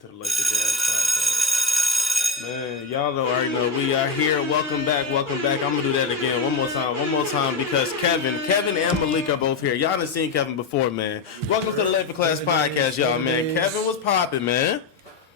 to the Late4Class Podcast. Man, y'all already know we are here. Welcome back. I'm gonna do that again one more time because Kevin and Malique are both here. Y'all done seen Kevin before, man. Welcome to the Late4Class Podcast, y'all, man. Kevin was popping, man.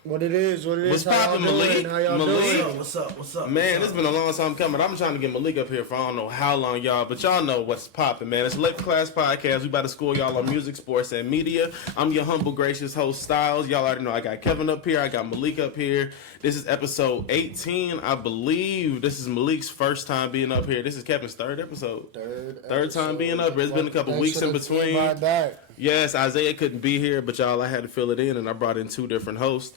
What it is. What's poppin', Malik? How y'all doing? What's up? Man, it's been a long time coming. I'm trying to get Malik up here for I don't know how long, y'all, but y'all know what's poppin', man. It's Late4Class Podcast. We about to school y'all on music, sports, and media. I'm your humble, gracious host, Stiles. Y'all already know I got Kevin up here. I got Malik up here. This is episode 18, I believe. This is Malik's first time being up here. This is Kevin's third episode. Third time being up here. It's been a couple weeks in between. Yes, Isaiah couldn't be here, but y'all, I had to fill it in, and I brought in two different hosts.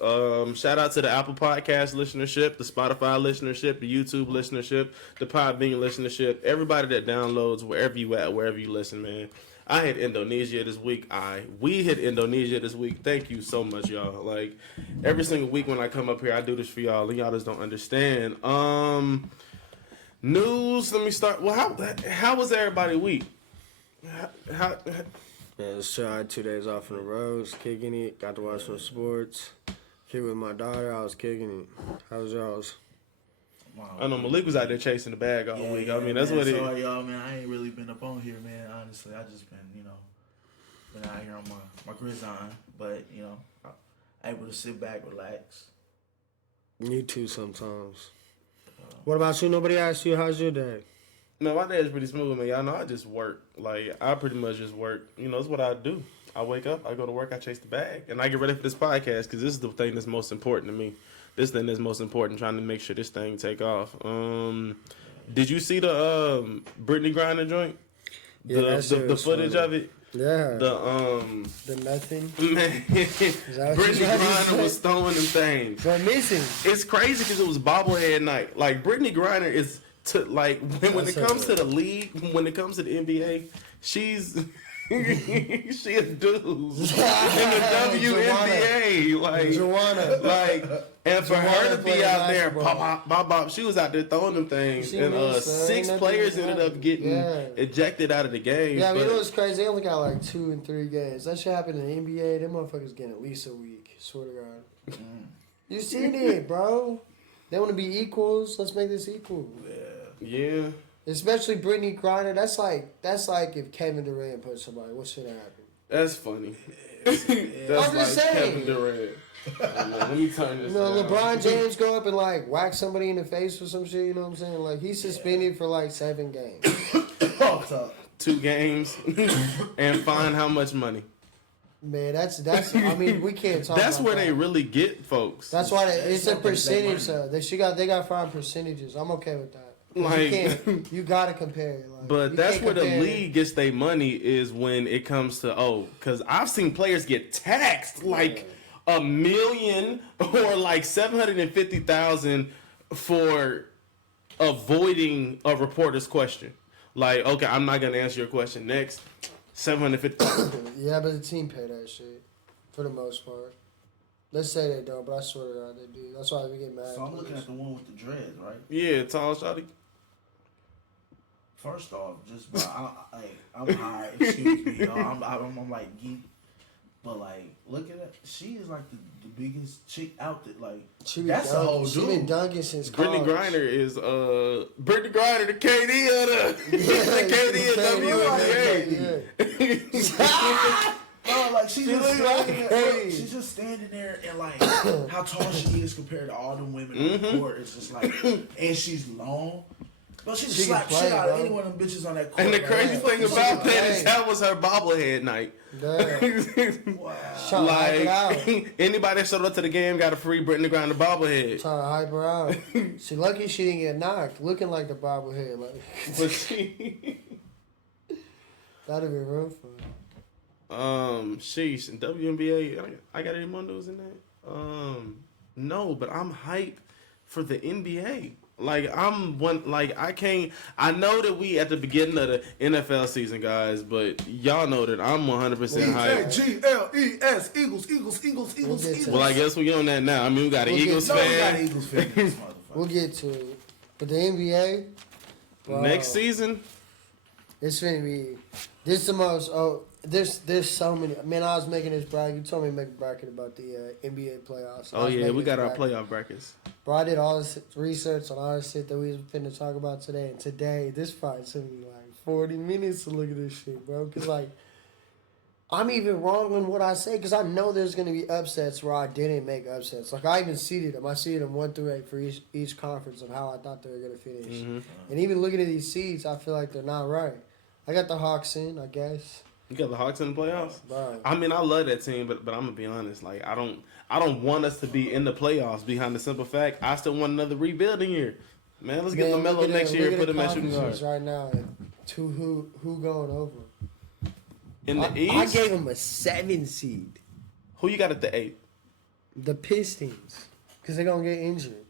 Shout out to the Apple Podcast listenership, the Spotify listenership, the YouTube listenership, the Podbean listenership, everybody that downloads wherever you at, wherever you listen, man. I hit Indonesia this week. We hit Indonesia this week. Thank you so much, y'all. Like, every single week when I come up here, I do this for y'all, and y'all just don't understand. News, let me start. Well, how was everybody's week? How Man, it's chill. I had 2 days off in a row. Was kicking it. Got to watch some sports. Kick with my daughter. I was kicking it. How was y'all's? Wow. I know Malik was out there chasing the bag all week. I mean, that's man, what it is. Sorry, y'all, man. I ain't really been up on here, man. Honestly, I just been, been out here on my gridiron. But, able to sit back, relax. Me too sometimes. What about you? Nobody asked you, how's your day? No, my day is pretty smooth, man. Y'all know I just work. Like, I pretty much just work. It's what I do. I wake up, I go to work, I chase the bag. And I get ready for this podcast because this is the thing that's most important to me. This thing that's most important, trying to make sure this thing take off. Did you see the Britney Griner joint? Yeah, the footage of it? Yeah. The nothing? Man, Britney Griner was throwing them things. So missing. It's crazy because it was Bobblehead Night. Like, Britney Griner is... when it comes to the league, when it comes to the NBA, she's she a dude in the WNBA, and for her to be out there, pop, she was out there throwing them things, and six players ended up getting ejected out of the game. Yeah, I mean, it was crazy. They only got like 2 and 3 games. That shit happened in the NBA. Them motherfuckers getting at least a week. Swear to God. You seen it, bro. They want to be equals. Let's make this equal. Yeah. Especially Britney Griner. That's like if Kevin Durant put somebody. What should happen? That's funny. I'm just saying. Kevin Durant. Let me turn this. LeBron James go up and like whack somebody in the face or some shit. You know what I'm saying? Like he's suspended for like 7 games. 2 games and fine how much money? Man, that's. I mean, we can't talk. That's about where that. they really get folks. That's why it's a percentage. They got fine percentages. I'm okay with that. You gotta compare. But that's where the league gets their money is when it comes to because I've seen players get taxed like $1 million or like $750,000 for avoiding a reporter's question. Like, okay, I'm not gonna answer your question. Next, $750,000. Yeah, but the team pay that shit for the most part. Let's say they don't, but I swear to God they do. That's why we get mad. So I'm looking at the one with the dreads, right? Yeah, tall shawty. First off, I'm high. Excuse me, y'all. I'm like geek, but like, look at that. She is like the biggest chick out there. Like, that's the whole dude. She been dunking since college. Britney Griner is Britney Griner, the KD of the KD of WNBA. No, like she's just standing there and like how tall she is compared to all them women on the court. It's just like, and she's long. But she slapped shit out of any one of them bitches on that court. And the crazy thing about that is that was her bobblehead night. Wow. Like, anybody that showed up to the game got a free Britney Griner bobblehead. Trying to hype her out. She lucky she didn't get knocked, looking like the bobblehead. Like, but she... That'd be real fun. Sheesh, in WNBA, I got any more news in that? No, but I'm hyped for the NBA. Like, I know that we at the beginning of the NFL season, guys, but y'all know that I'm 100% hyped. EGLES, Eagles. Well, I guess we on that now. I mean, we got an Eagles fan. We got an Eagles fan. We'll get to it. But the NBA, bro, next season, it's going to be, this is the most, there's so many. Man, I was making this bracket. You told me to make a bracket about the NBA playoffs. Oh yeah, we got our playoff brackets. Bro, I did all this research on all the shit that we was finna talk about today. And today, this probably took me like 40 minutes to look at this shit, bro. Because, like, I'm even wrong on what I say because I know there's going to be upsets where I didn't make upsets. Like, I even seeded them. I seeded them 1 through 8 for each conference of how I thought they were going to finish. Mm-hmm. And even looking at these seeds, I feel like they're not right. I got the Hawks in, I guess. You got the Hawks in the playoffs? Bro. I mean, I love that team, but I'm gonna be honest. Like, I don't want us to be in the playoffs behind the simple fact I still want another rebuilding year. Man, let's get Melo next year and put him at shooting guard. Right now, to who going over? In the East? I gave him a 7 seed. Who you got at the 8? The Pistons, because they're gonna get injured.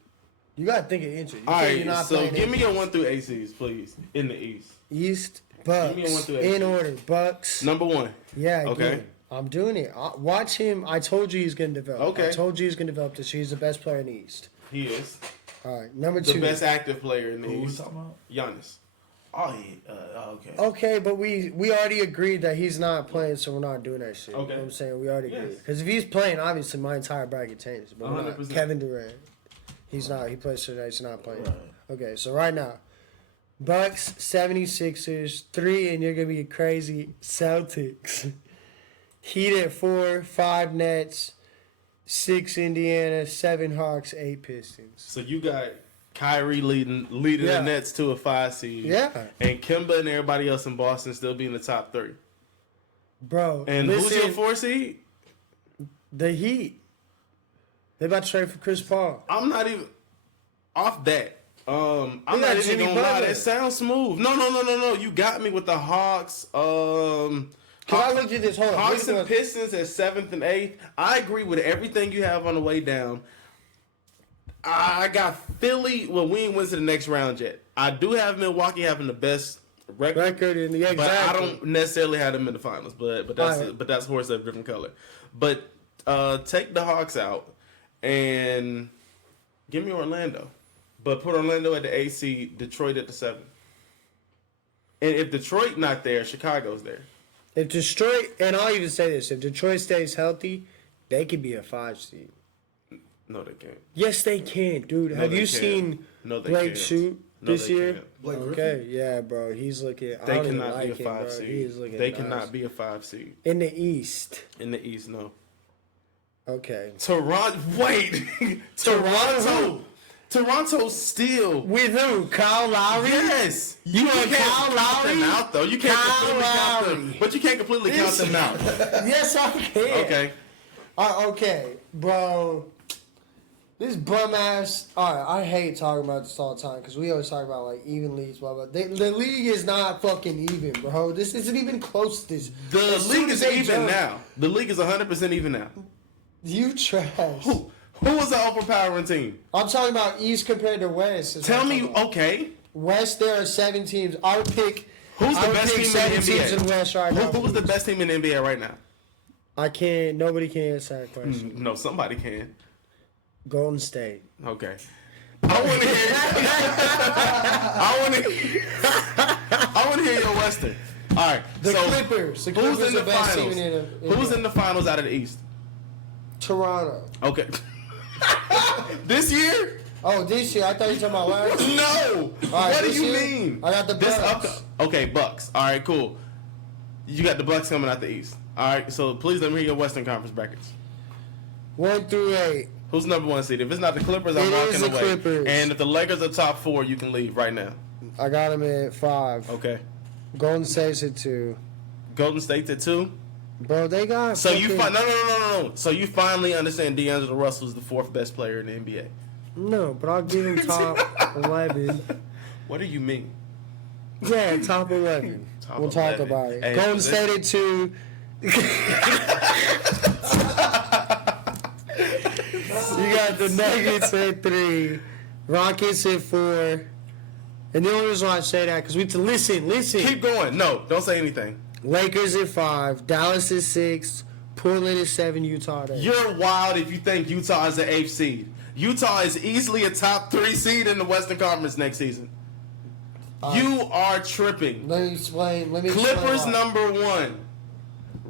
You gotta think of injury. All right, so give me your 1 through 8 seeds, please, in the East. East. Bucks. Give me a 1 through 8. In order. Bucks. Number 1. Yeah. Okay. I'm doing it. Watch him. I told you he's going to develop. Okay. I told you he's going to develop this year. He's the best player in the East. He is. All right. Number 2. The best active player in the Who East. we talking about? Giannis. Oh, yeah. Okay. Okay, but we already agreed that he's not playing, so we're not doing that shit. Okay. You know what I'm saying? We already agreed. Yes. Because if he's playing, obviously my entire bracket changes. But we're not. 100%. Kevin Durant. He's not. He plays today. He's not playing. Right. Okay, so right now, Bucks, 76ers, 3, and you're going to be crazy, Celtics. Heat at 4, 5 Nets, 6 Indiana, 7 Hawks, 8 Pistons. So you got Kyrie leading the Nets to a 5 seed. Yeah. And Kemba and everybody else in Boston still be in the top 3. Bro, And who's your 4 seed? The Heat. They about to trade for Chris Paul. I'm not even off that. I'm got not even Jimmy gonna lie. Butler. That sounds smooth. No. You got me with the Hawks. Cause I looked at this. Hold on. Hawks and Pistons at 7th and 8th. I agree with everything you have on the way down. I got Philly. Well, we ain't went to the next round yet. I do have Milwaukee having the best record in the but I don't necessarily have them in the finals. But that's horse of a different color. But take the Hawks out and give me Orlando. But put Orlando at the 8th seed, Detroit at the 7th. And if Detroit not there, Chicago's there. If Detroit, and I'll even say this, if Detroit stays healthy, they could be a 5 seed. No, they can't. Yes, they can, dude. No, Have they you can't. seen No, they Blake can't. shoot No, this they year? can't. Blake Okay, Griffin? yeah, bro. He's looking. I They don't even cannot like be a him, 5 bro. seed. He's looking They nice. cannot be a 5 seed. In the East. In the East, no. Okay. Toronto. Wait. Toronto still. With who? Kyle Lowry? Yes. You want can't Kyle count them Lowry? out, though. You can't Kyle completely count them. Lowry. But you can't completely count them out. Yes, I can. Okay. Okay, bro. This bum ass. Alright, I hate talking about this all the time because we always talk about like even leagues, blah blah. The league is not fucking even, bro. This isn't even close to this. The As league soon is as they even jump, now. The league is 100% even now. You trash. Who was the overpowering team? I'm talking about East compared to West. is Tell what I'm me, talking about. okay. West, there are 7 teams. I would pick. Who's I the would best pick team in the 7 teams in NBA? West right now. Who was the best team in the NBA right now? I can't. Nobody can answer that question. No, somebody can. Golden State. Okay. I want to hear your Western. All right. The so Clippers. The who's Clippers in the are the best finals? team in the Who's in the finals out of the East? Toronto. Okay. This year? Oh, this year? I thought you were talking about last year. No. All right, What do this you year, mean? I got the Bucks. Okay, Bucks. All right, cool. You got the Bucks coming out the East. All right, so please let me hear your Western Conference brackets. 1 through 8. Who's number 1 seed? If it's not the Clippers, I'm It is walking the away. Clippers. And if the Lakers are top 4, you can leave right now. I got them at 5. Okay. Golden State's at 2. Golden State at 2. Bro, they got. So you fucking- no. So you finally understand D'Angelo Russell is the 4th best player in the NBA. No, but I'll give him top 11. What do you mean? Yeah, top 11. Top We'll talk 11. about it. Hey, Golden this- State at 2. You got the Nuggets at 3. Rockets at 4. And the only reason why I say that, because we have to listen. Keep going. No, don't say anything. Lakers at 5. Dallas at 6. Portland at 7. Utah at 8. You're wild if you think Utah is the 8th seed. Utah is easily a top 3 seed in the Western Conference next season. You are tripping. Let me explain. Clippers why. number 1.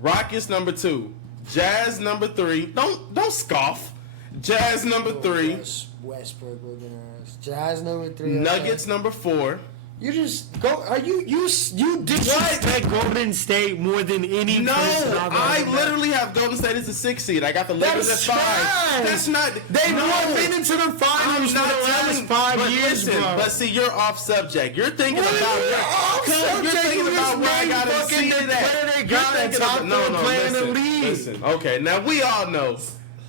Rockets number 2. Jazz number 3. Don't scoff. Jazz number 3. Westbrook looking ass. Jazz number 3. Nuggets number 4. You just go. Are you disrespect Golden State more than any? No, person I literally have Golden State as a 6 seed. I got the Lakers at 5. That's not. They've been into the finals for the last 5 years, bro. But see, you're off subject. You're thinking about where I got it seated at. You're thinking about listen. Okay, now we all know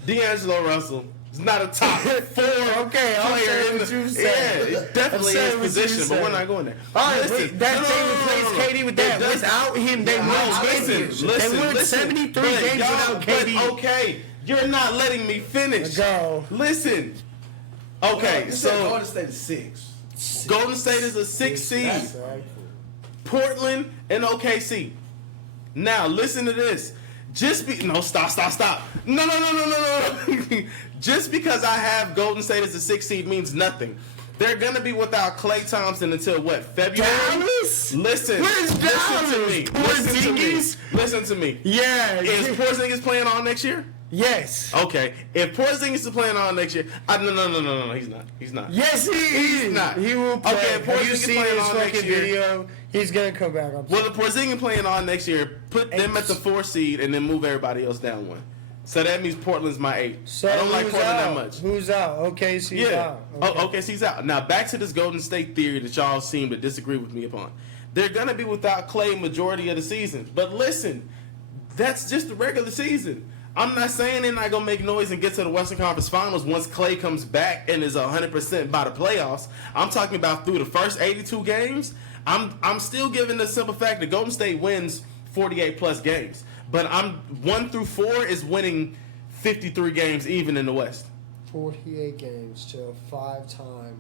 D'Angelo Russell. It's not a top 4 player in the. Yeah, it definitely is position, but we're not going there. All right, listen, that thing replaced KD with that. Without him, they won. They won 73 games without KD. Okay, you're not letting me finish. Go. Listen. Okay, so Golden State is 6. Golden State is a 6 seed. Portland and OKC. Now listen to this. Stop. No. Just because I have Golden State as a 6 seed means nothing. They're gonna be without Klay Thompson until what? February? Dallas? Listen. Where's Dallas? Listen to me. Yeah. Is Porzingis playing all next year? Yes. Okay. If Porzingis is playing all next year, no, he's not. Yes, he is. He's not. He will play. Okay, if Porzingis playing all next year. Video, he's gonna come back. Well, if Porzingis playing all next year, put them at the 4 seed and then move everybody else down 1. So that means Portland's my 8. So I don't like Portland that much. Who's out? OKC's out. Okay. OKC's out. Now back to this Golden State theory that y'all seem to disagree with me upon. They're gonna be without Klay majority of the season. But listen, that's just the regular season. I'm not saying they're not gonna make noise and get to the Western Conference Finals once Klay comes back and is 100% by the playoffs. I'm talking about through the first 82 games. I'm still giving the simple fact that Golden State wins 48 plus games. But 1 through 4 is winning 53 games even in the West. 48 games to a 5-time.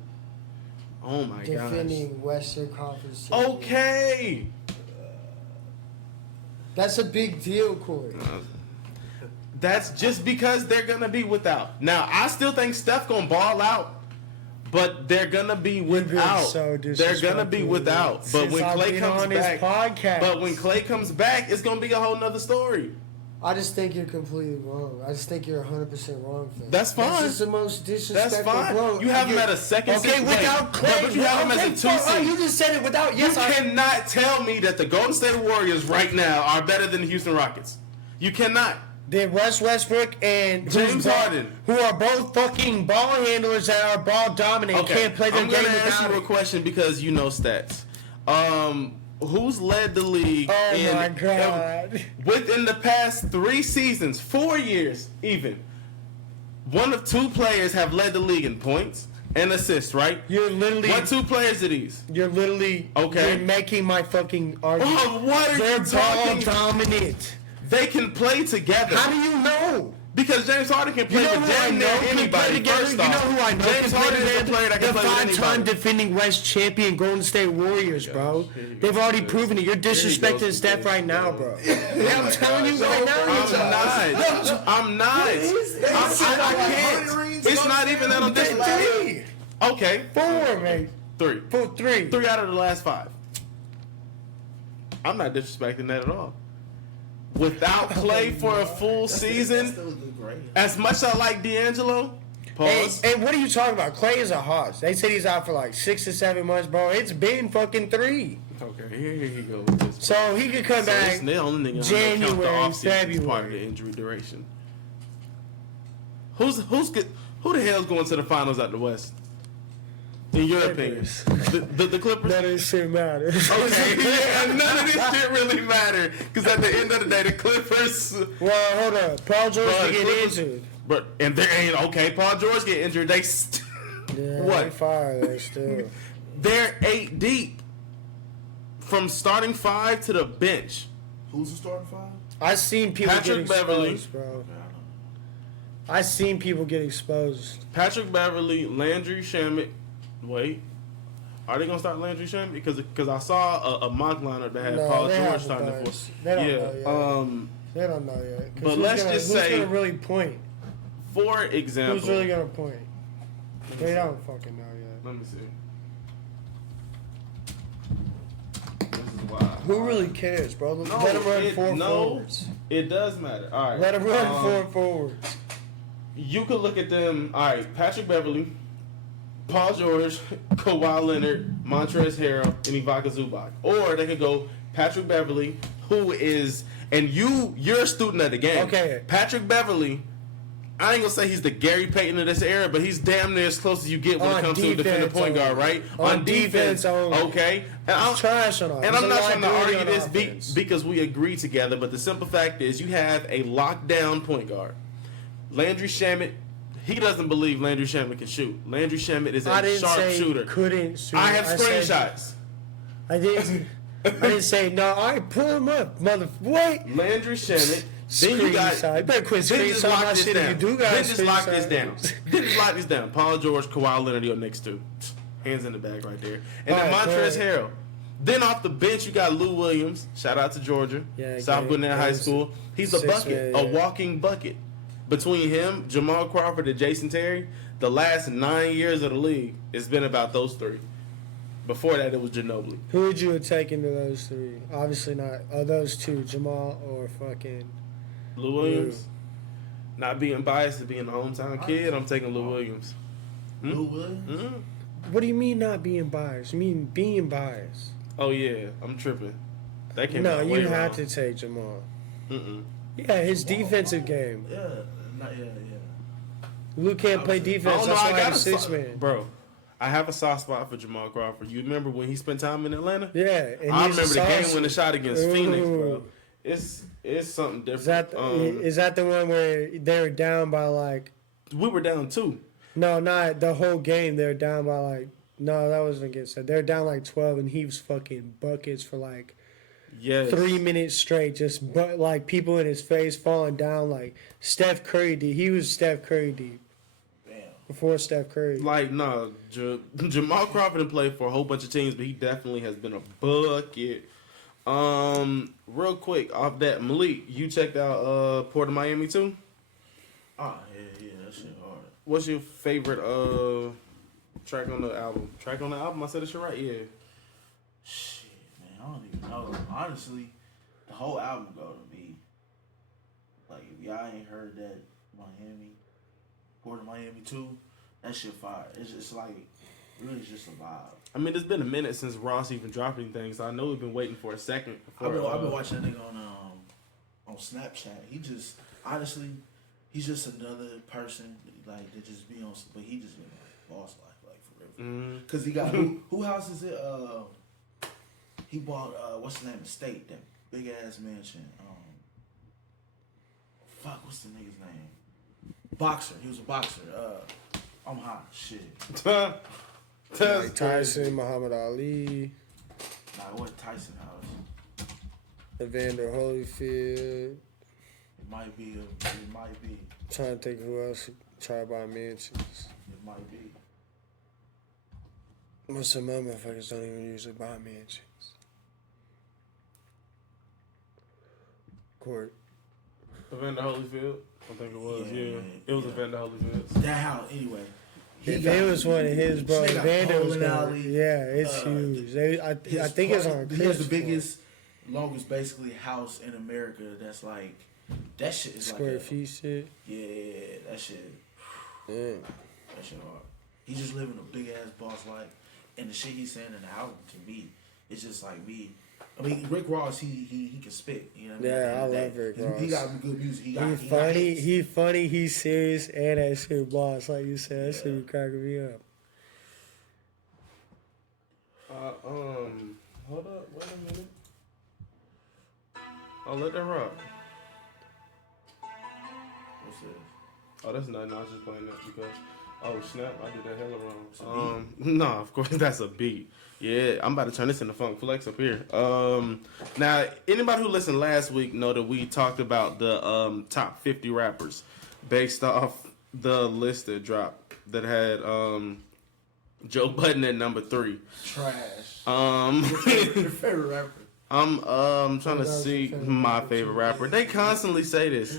Oh my gosh. Defending Western Conference. Okay. That's a big deal, Corey. That's just because they're gonna be without. Now I still think Steph gonna ball out. But they're gonna be without. They're gonna be without. But when Klay comes back, it's gonna be a whole nother story. I just think you're completely wrong. I just think you're 100% wrong. That's fine. That's just the most disrespectful. That's fine. You have him at a second seed. Okay, without Klay, but you have him as a 2 seed. You just said it without. You cannot tell me that the Golden State Warriors right now are better than the Houston Rockets. You cannot. Then Russ Westbrook and James Harden, who are both fucking ball handlers that are ball dominant, can't play their game without it. I'm gonna ask you a question because you know stats. Who's led the league? Oh my God! Within the past 3 seasons, 4 years, even 1 of 2 players have led the league in points and assists. Right? You're literally 2 players of these. You're literally You're making my fucking argument. Oh, what are They're you talking? ball dominant. They can play together. How do you know? Because James Harden can play with damn near anybody. First off, you know who I know? James Harden is a player that can play with anybody. The 5-time defending West champion Golden State Warriors, bro. They've already proven it. You're disrespecting Steph right now, bro. Yeah, I'm telling you right now. I'm not. I can't. It's not even that I'm disrespecting. Okay. 4, mate. 3. 3. 3 out of the last 5. I'm not disrespecting that at all. Without Klay for a full season, as much as I like D'Angelo, pause. Hey, what are you talking about? Klay is a hoss. They said he's out for like 6 to 7 months, bro. It's been fucking 3. Okay, here he goes. So he could come back January, February. Part of the injury duration. Who the hell's going to the finals out the West? In your opinion, the Clippers? None of this shit matters. Okay, yeah, none of this shit really matter because at the end of the day, the Clippers. Well, hold on, Paul George get injured. And there ain't Paul George get injured. They what? They fired. They still. They're 8 deep from starting 5 to the bench. Who's the starting 5? I've seen people Patrick get exposed, Beverly, bro. I've seen people get exposed. Patrick Beverly, Landry Shamet. Wait, are they gonna start Landry Shamet? Because I saw a mock lineup that had Paul George starting for. They don't know yet. They don't know yet. But let's just say, who's gonna really point? For example, who's really gonna point? They don't fucking know yet. Let me see. This is wild. Who really cares, bro? Let him run forwards. It does matter. All right. Let him run forwards. You could look at them. All right, Patrick Beverly, Paul George, Kawhi Leonard, Montrezl Harrell, and Ivica Zubac. Or they could go Patrick Beverly, who is, and you're a student of the game. Okay. Patrick Beverly, I ain't gonna say he's the Gary Payton of this era, but he's damn near as close as you get when it comes to defending point guard, right? On defense only. Okay. And I'm trash on offense. And I'm not trying to argue this because we agree together, but the simple fact is you have a lockdown point guard. Landry Shamet, he doesn't believe Landry Shamet can shoot. Landry Shamet is a sharp shooter. Couldn't shoot. I have screenshots. I didn't say no. All right, pull him up, wait. Landry Shamet. Then you got. You better quit screenshotting my shit. You do got. Then just lock this down. Then just lock this down. Paul George, Kawhi Leonard, your next two. Hands in the bag right there. And then Montrezl Harrell. Then off the bench, you got Lou Williams. Shout out to Georgia. South Gwinnett High School. He's a bucket, a walking bucket. Between him, Jamal Crawford, and Jason Terry, the last 9 years of the league, it's been about those three. Before that, it was Ginobili. Who would you have taken to those three? Obviously not. Those two, Jamal or fucking Lou Williams. Not being biased to being a hometown kid, I'm taking Lou Williams. Lou Williams? Mm-hmm. What do you mean not being biased? You mean being biased? Oh, yeah. I'm tripping. That came out way you wrong. have to take Jamal. Mm-mm. Yeah, his defensive game. Yeah. Lou can't play defense. That's why he's a 6-man. Bro, I have a soft spot for Jamal Crawford. You remember when he spent time in Atlanta? Yeah. And I remember the game-winning shot against Phoenix, bro. It's something different. Is that the one where they were down by like... We were down 2. No, not the whole game. They were down by like... No, that wasn't against that. They were down like 12, and he was fucking buckets for like 3 minutes straight. Just like people in his face falling down like Steph Curry did. He was Steph Curry deep. Before Steph Curry. Like, no, Jamal Crawford didn't play for a whole bunch of teams, but he definitely has been a bucket. Real quick, off that, Malik, you checked out Port of Miami too? Yeah, that shit hard. What's your favorite track on the album? Track on the album? I said it shit right? Yeah. Shit, man, I don't even know. Honestly, the whole album go to me. Like, if y'all ain't heard that Port of Miami 2, that shit fire. It's just like, really just a vibe. I mean, it's been a minute since Ross even dropped anything, so I know we've been waiting for a second. I've been watching that nigga on Snapchat. He just, honestly, he's just another person, like, that just be on, but he just been like boss life, like, for real. Because he got, who house is it? He bought, what's the name of the state, that big-ass mansion. What's the nigga's name? Boxer. He was a boxer. I'm hot. Shit. Mike Tyson, Muhammad Ali. Nah, it wasn't Tyson house. Evander Holyfield. It might be. Trying to think who else tried to buy mansions. It might be. Most of my motherfuckers don't even usually buy mansions. Court. Evander Holyfield? I think it was, yeah. It was Evander Holyfield. That house, anyway. It was one of his, bro. Evander was alley. Yeah, it's huge. I think it's on. He has the biggest, longest, basically house in America. That's like that shit is square like feet shit. Yeah, that shit. Yeah. That shit hard. He just living a big ass boss life, and the shit he's saying in the album to me, it's just like me. I mean, Rick Ross, he can spit. You know what I mean? Yeah, I love Rick Ross. He got good music. He funny. He's serious, and that shit boss, like you said. That shit be cracking me up. Hold up, wait a minute. I'll let that rock. What's this? Oh, that's nothing. I was just playing that because, oh snap, I did that hella wrong. Nah, of course that's a beat. Yeah, I'm about to turn this into Funk Flex up here. Now, anybody who listened last week know that we talked about the top 50 rappers based off the list that dropped that had Joe Budden at number 3. Trash. Your favorite rapper? I'm trying to see my favorite rapper. They constantly say this.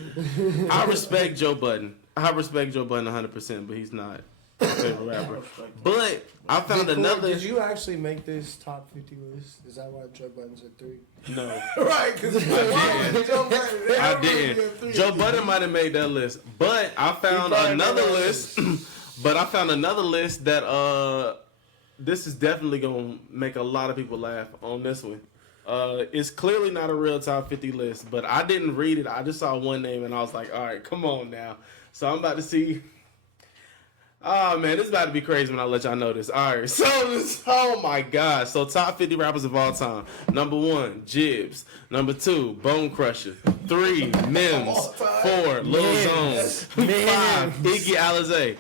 I respect Joe Budden. 100%, but he's not my favorite rapper. But I found another. Did you actually make this top 50 list? Is that why Joe Budden's at 3? No. Right, because I didn't. Joe Budden might have made that list. But I found another list. But I found another list that this is definitely gonna make a lot of people laugh on this one. It's clearly not a real top 50 list, but I didn't read it. I just saw one name and I was like, all right, come on now. So I'm about to see. Oh man, this is about to be crazy when I let y'all know this. All right, so oh my god. So top 50 rappers of all time. Number 1, Jibbs. Number 2, Bone Crusher. 3, Mims. 4, Lil Zones. 5, Iggy Alizé.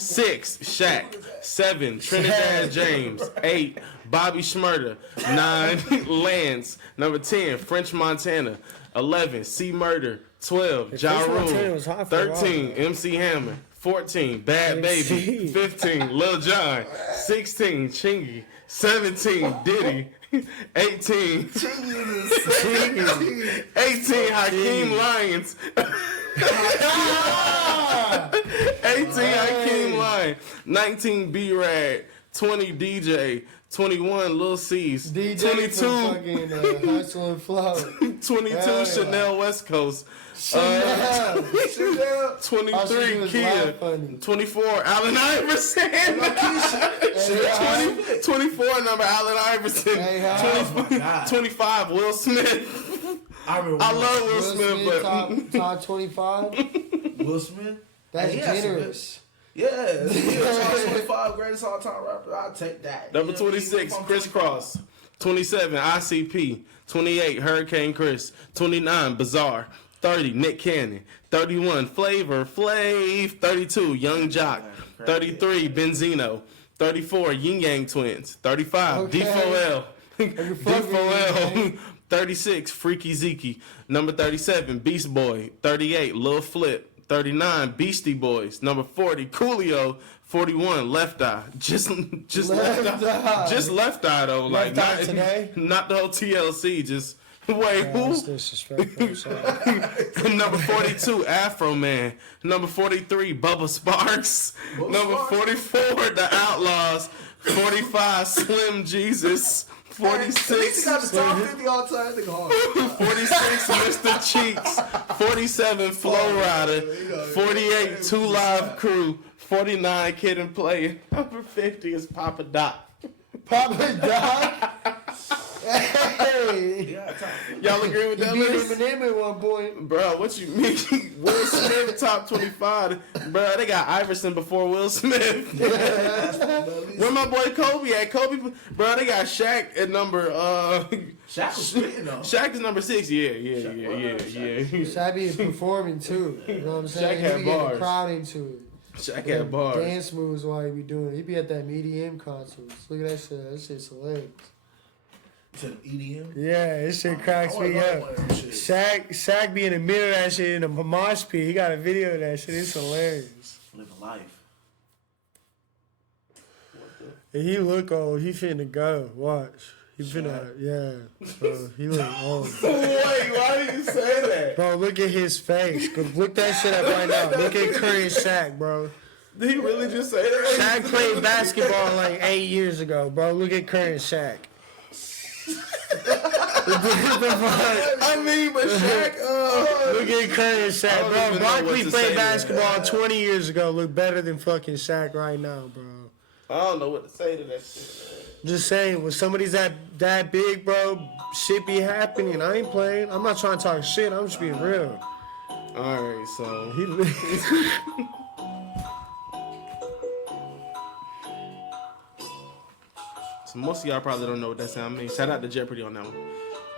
6, Shaq. 7, Trinidad James. 8, Bobby Shmurda. 9, Lance. Number 10, French Montana. 11, C Murder. 12, Ja Rule. 13, MC Hammer. 14, Bad Baby. 15, Lil Jon. 16, Chingy. 17, Diddy. 18, 18, Hakeem Lyons. 18, Hakeem Lyons. 19, B-Rad. 20, DJ. 21, Lil C's. 22, Hustle and Flow. 22, Chanel West Coast. 23, Kia. 24, Allen Iverson. 24, number Allen Iverson. 25, Will Smith. I love Will Smith, but top 25. Will Smith. That's generous. Yeah, top 25 greatest all-time rapper. I'll take that. Number 26, Chris Cross. 27, ICP. 28, Hurricane Chris. 29, Bizarre. 30, Nick Cannon. 31, Flavor Flav. 32, Young Jock. 33, Benzino. 34, Yin Yang Twins. 35, D4L. D4L. 36, Freaky Zeke. Number 37, Beast Boy. 38, Lil Flip. 39, Beastie Boys. Number 40, Coolio. 41, Left Eye. Just left eye. Just Left Eye though. Like Left Eye today? Not the whole TLC. Just wait, who? That's disrespectful. Number 42, Afro Man. Number 43, Bubba Sparks. Number 44, The Outlaws. 45, Slim Jesus. 46, got the top 50 all time. 46, Mr. Cheeks. 47, Flow Rider. 48, 2 Live Crew. 49, Kid and Play. Number 50 is Papa Doc. Papa Doc? Hey! Y'all agree with that He beat list? Eminem at one point. Bro, what you mean? Will Smith top 25. Bro, they got Iverson before Will Smith. Where my boy Kobe at? Kobe, bro, they got Shaq at number Shaq was spitting though. Shaq is number 6. Yeah. Shaq be performing too. You know what I'm saying? Shaq had he be getting bars. the crowd into it. Shaq had bars. Dance moves while he be doing it. He be at that EDM concerts. Look at that shit. That shit's hilarious. To the EDM? Yeah, this shit cracks me up. Shaq be in the middle of that shit in a mosh pit. He got a video of that shit. It's hilarious. Living life. And he look old. He finna go. Watch. He finna, yeah. Bro, he look old. Wait, why did you say that? Bro, look at his face. Look that shit up right now. Look at current Shaq, bro. Did he really just say that? Shaq played basketball like 8 years ago, bro. Look at current Shaq. I mean, but Shaq, look at current Shaq, bro. Barkley played basketball 20 years ago. Look better than fucking Shaq right now, bro. I don't know what to say to that shit. Just saying, when somebody's that big, bro, shit be happening. I ain't playing. I'm not trying to talk shit. I'm just being real. All right, so so most of y'all probably don't know what that sound means. Shout out to Jeopardy on that one.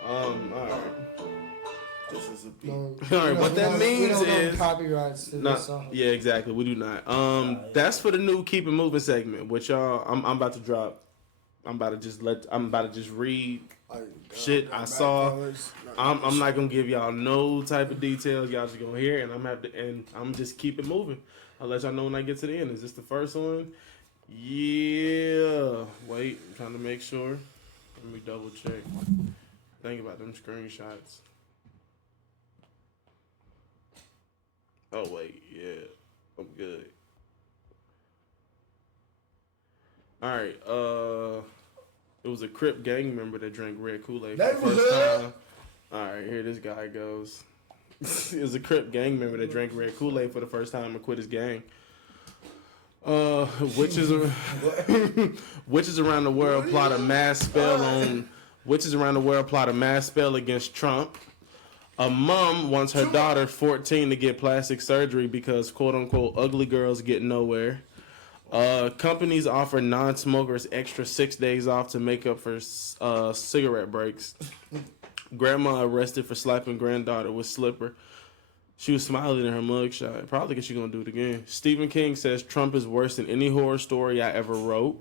All right. This is a beat. All right, what that means we don't is know copyrights to this song. Yeah, exactly. We do not. That's for the new Keep It Moving segment, which y'all I'm about to drop. I'm about to just read shit I saw. I'm not gonna give y'all no type of details. Y'all just gonna hear it, and I'm just keep it moving. I'll let y'all know when I get to the end. Is this the first one? Yeah. Wait, I'm trying to make sure. Let me double check. Think about them screenshots. Oh wait, yeah, I'm good. All right. It was a Crip gang member that drank red Kool-Aid for the first time. All right, here this guy goes. It was a Crip gang member that drank red Kool-Aid for the first time and quit his gang. Witches around the world plot a mass spell on. Witches around the world plot a mass spell against Trump. A mom wants her daughter, 14, to get plastic surgery because "quote unquote" ugly girls get nowhere. Companies offer non-smokers extra 6 days off to make up for cigarette breaks. Grandma arrested for slapping granddaughter with slipper. She was smiling in her mugshot. Probably because she's going to do it again. Stephen King says Trump is worse than any horror story I ever wrote.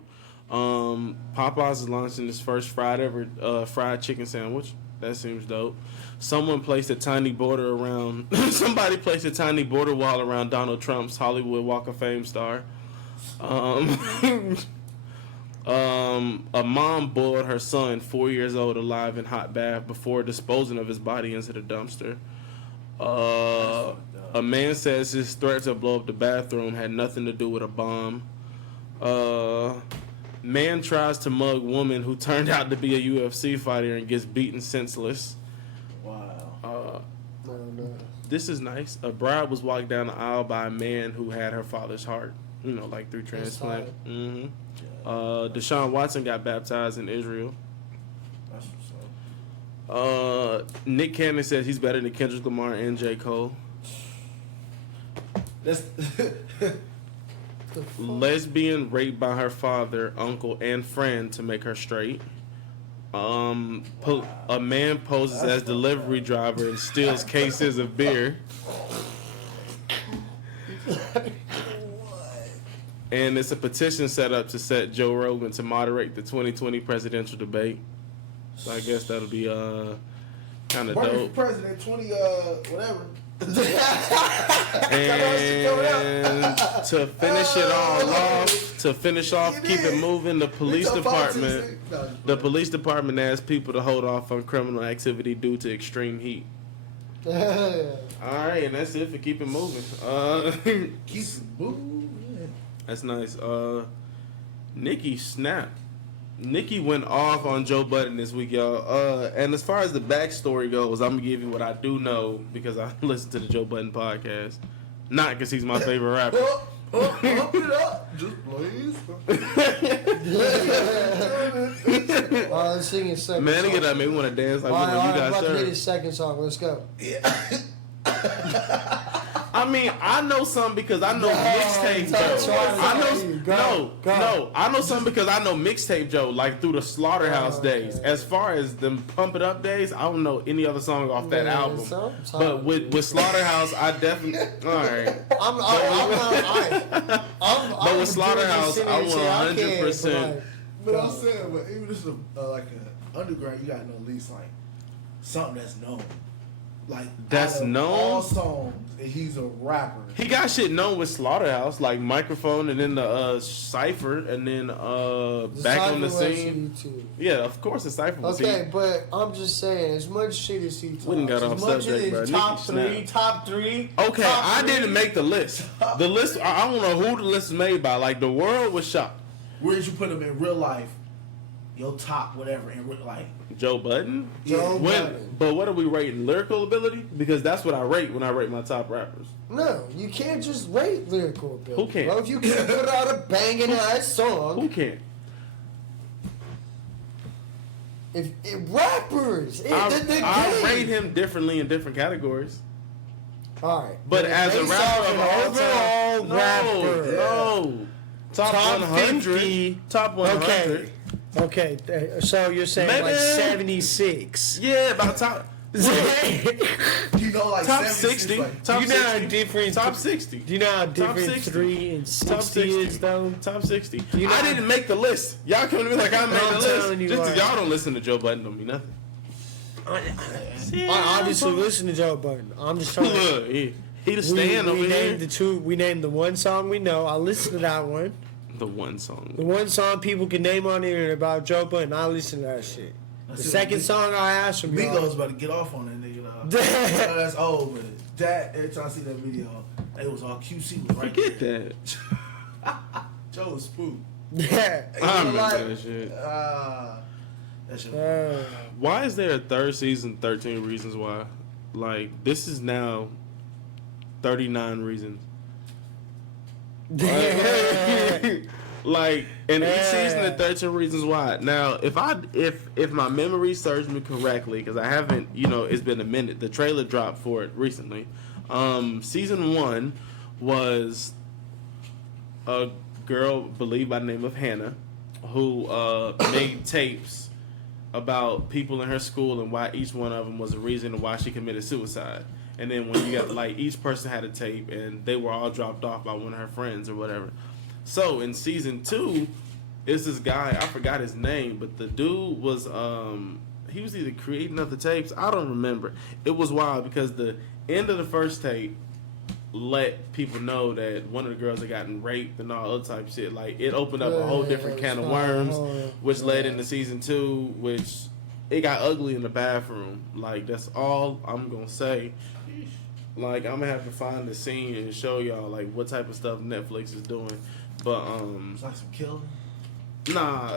Popeyes is launching its first fried chicken sandwich. That seems dope. Somebody placed a tiny border wall around Donald Trump's Hollywood Walk of Fame star. A mom boiled her son, 4 years old, alive in hot bath before disposing of his body into the dumpster. A man says his threat to blow up the bathroom had nothing to do with a bomb. Man tries to mug woman who turned out to be a UFC fighter and gets beaten senseless. Wow. This is nice. A bride was walked down the aisle by a man who had her father's heart. You know, like through transplant. Mm-hmm. Deshaun Watson got baptized in Israel. That's what's up. Nick Cannon says he's better than Kendrick Lamar and J. Cole. That's Lesbian raped by her father, uncle, and friend to make her straight. A man poses as delivery driver and steals cases of beer. And it's a petition set up to set Joe Rogan to moderate the 2020 presidential debate. So I guess that'll be kind of dope. President 20 whatever. And to finish it all off, keep it moving, the police department asked people to hold off on criminal activity due to extreme heat. All right, and that's it for keep it moving. Keep it moving. That's nice. Nikki snapped. Nikki went off on Joe Budden this week, y'all. And as far as the backstory goes, I'm gonna give you what I do know because I listen to the Joe Budden podcast. Not because he's my favorite rapper. Pump it up, just please. Let's sing his second Man, song. get up, man. We want to dance like All right, you guys about to hit serve. his second song. Let's go. I mean, I know some because I know mixtape Joe. I know some because I know mixtape Joe, like through the Slaughterhouse days. As far as them Pump It Up days, I don't know any other song off that album. But with Slaughterhouse, I definitely. All right. But with Slaughterhouse, I 100%. But I'm saying, but even this is like an underground, you gotta know at least like something that's known. Like that's known. All songs, and he's a rapper. He got shit known with Slaughterhouse, like Microphone, and then the Cypher, and then Back on the Scene. Yeah, of course the Cypher was okay, but I'm just saying, as much shit as he talks, we didn't got off subject, bro. Top three. Okay, I didn't make the list. The list, I don't know who the list is made by. Like the world was shocked. Where did you put him in real life? Your top whatever in real life. Joe Budden? Joe Budden. But what are we rating? Lyrical ability? Because that's what I rate when I rate my top rappers. No, you can't just rate lyrical ability. Who can't? Bro, if you can't put out a banging ass song. Who can't? Rappers. I rate him differently in different categories. All right. But as a rapper of all time, rapper. No. Top 100. 50. Top 100. Okay, so you're saying maybe, like 76. Yeah, about top. You know, like top 60. Like, top you know 60. how different. Top 60. Do you know how different 60. 3 and 60 is, though? Top 60. You know, I didn't make the list. Y'all coming to me like I made the list. You Just because y'all don't listen to Joe Budden don't mean nothing. I obviously listen to Joe Budden. I'm just trying to... Look, he the stand over here. We named the one song we know. I listened to that one. The one song. The one song people can name on here about Joe Budden. I listen to that shit. The second song I asked from Migos about to get off on that nigga. That's old, but that every time I see that video, it was all QC was right. Forget that. Joe was spooked. Yeah. I remember that shit. That shit. Why is there a third season, 13 Reasons Why? Like, this is now 39 reasons. Like, and each season of 13 Reasons Why. Now, if my memory serves me correctly, because I haven't, it's been a minute. The trailer dropped for it recently. Season 1 was a girl, believed by the name of Hannah, who made tapes about people in her school and why each one of them was a reason why she committed suicide. And then when you got, like, each person had a tape and they were all dropped off by one of her friends or whatever. So in season 2, it's this guy, I forgot his name, but the dude was, he was either creating other tapes, I don't remember. It was wild because the end of the first tape let people know that one of the girls had gotten raped and all other type of shit. Like, it opened up a whole different can of worms, which led into season 2, which it got ugly in the bathroom. Like, that's all I'm gonna say. Like, I'm gonna have to find the scene and show y'all like what type of stuff Netflix is doing. But it's like some killing. Nah,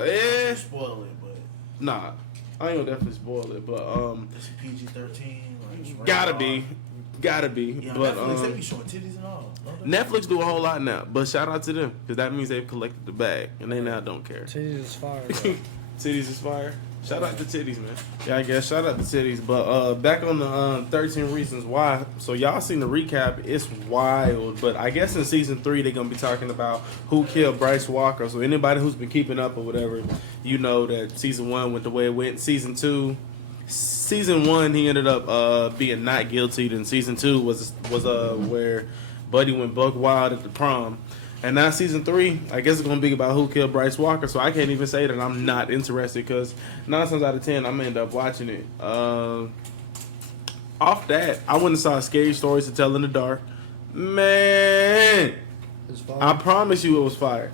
Spoil it, but nah, I ain't gonna definitely spoil it. But it's a PG-13. Like, gotta be. Yeah, but Netflix, they be showing titties and all. Netflix do a whole lot now, but shout out to them because that means they've collected the bag and they now don't care. Titties is fire. Titties is fire. Shout out to titties, man. Yeah, I guess shout out to titties. But back on the 13 Reasons Why. So y'all seen the recap? It's wild. But I guess in season 3 they're gonna be talking about who killed Bryce Walker. So anybody who's been keeping up or whatever, you know that season 1 went the way it went. Season 1 he ended up being not guilty. Then season 2 was where Buddy went buck wild at the prom. And now season 3, I guess it's going to be about who killed Bryce Walker. So I can't even say that I'm not interested because 9 times out of 10, I'm going to end up watching it. Off that, I went and saw Scary Stories to Tell in the Dark. Man, I promise you it was fire.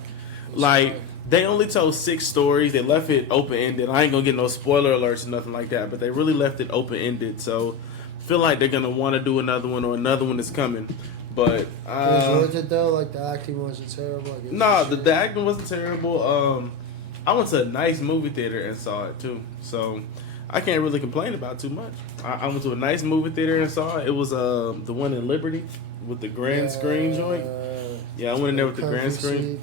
They only told 6 stories. They left it open-ended. I ain't going to get no spoiler alerts or nothing like that. But they really left it open-ended. So I feel like they're going to want to do another one or another one is coming. But was it though? Like the acting wasn't terrible. The acting wasn't terrible. I went to a nice movie theater and saw it too, so I can't really complain about too much. I went to a nice movie theater and saw it. It was the one in Liberty with the grand screen joint. Yeah, I went in there with the grand screen.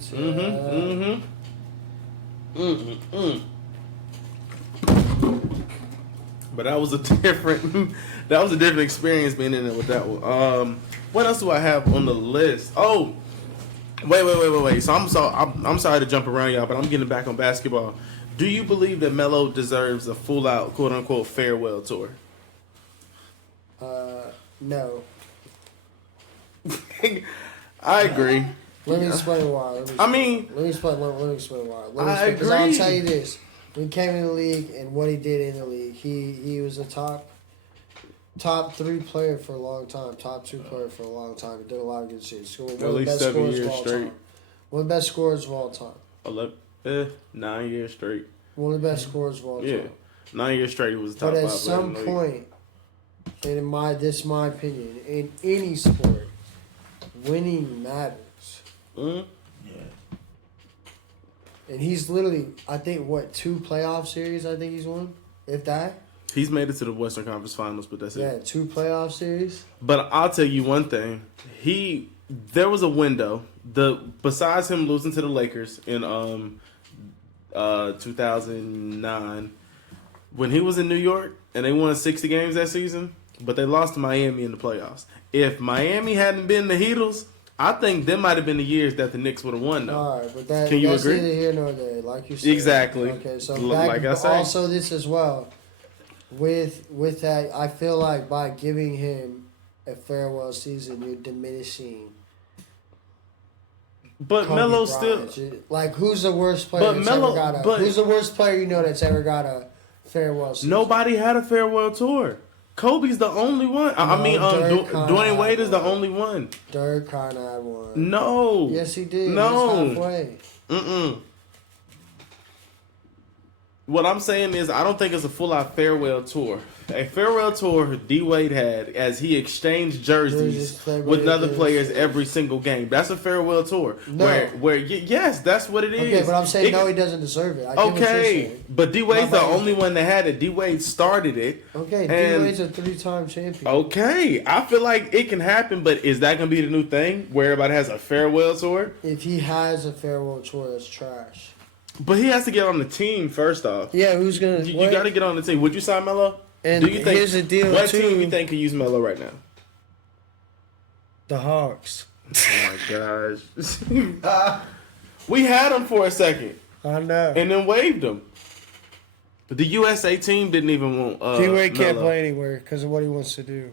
But that was a different experience being in there with that one. What else do I have on the list? Oh, wait. So I'm sorry to jump around, y'all, but I'm getting back on basketball. Do you believe that Melo deserves a full out, quote unquote, farewell tour? No. I agree. Let me explain why. Let me explain why. I agree. Because I'll tell you this: when he came in the league and what he did in the league, he was a top 3 player for a long time, top 2 player for a long time. He did a lot of good shit. So at least 7 years straight. One of the best scorers of all time. 9 years straight. One of the best scorers of all time. Yeah, 9 years straight was top 5 But player at some point, and this is my opinion, in any sport, winning matters. Mm-hmm. Yeah. And he's literally, I think, 2 playoff series I think he's won, if that. He's made it to the Western Conference Finals, but that's it. Yeah, 2 playoff series. But I'll tell you one thing. There was a window. Besides him losing to the Lakers in 2009, when he was in New York and they won 60 games that season, but they lost to Miami in the playoffs. If Miami hadn't been the Heatles, I think them might have been the years that the Knicks would have won, though. All right, but Can you that's agree? neither here nor there, like you said. Exactly. Okay, so like I said. Also this as well. With that, I feel like by giving him a farewell season, you're diminishing. But Kobe Melo Bryant. still. Like, who's the worst player who's the worst player you know that's ever got a farewell season? Nobody had a farewell tour. Kobe's the only one. Dwayne Wade is the only one. Dirk kind of had one. No. Yes, he did. No. He was halfway. What I'm saying is, I don't think it's a full-out farewell tour. A farewell tour D-Wade had as he exchanged jerseys with other players every single game. That's a farewell tour. No. Yes, that's what it is. Okay, but I'm saying no, he doesn't deserve it. Okay, but D-Wade's the only one that had it. D-Wade started it. Okay, D-Wade's a 3-time champion. Okay, I feel like it can happen, but is that going to be the new thing where everybody has a farewell tour? If he has a farewell tour, that's trash. But he has to get on the team first off. Yeah, who's gonna? You got to get on the team. Would you sign Melo? And do you think, here's the deal what too. team you think can use Melo right now? The Hawks. Oh my gosh. We had him for a second. I know. And then waived him. But the USA team didn't even want D-Wade can't Melo. play anywhere because of what he wants to do.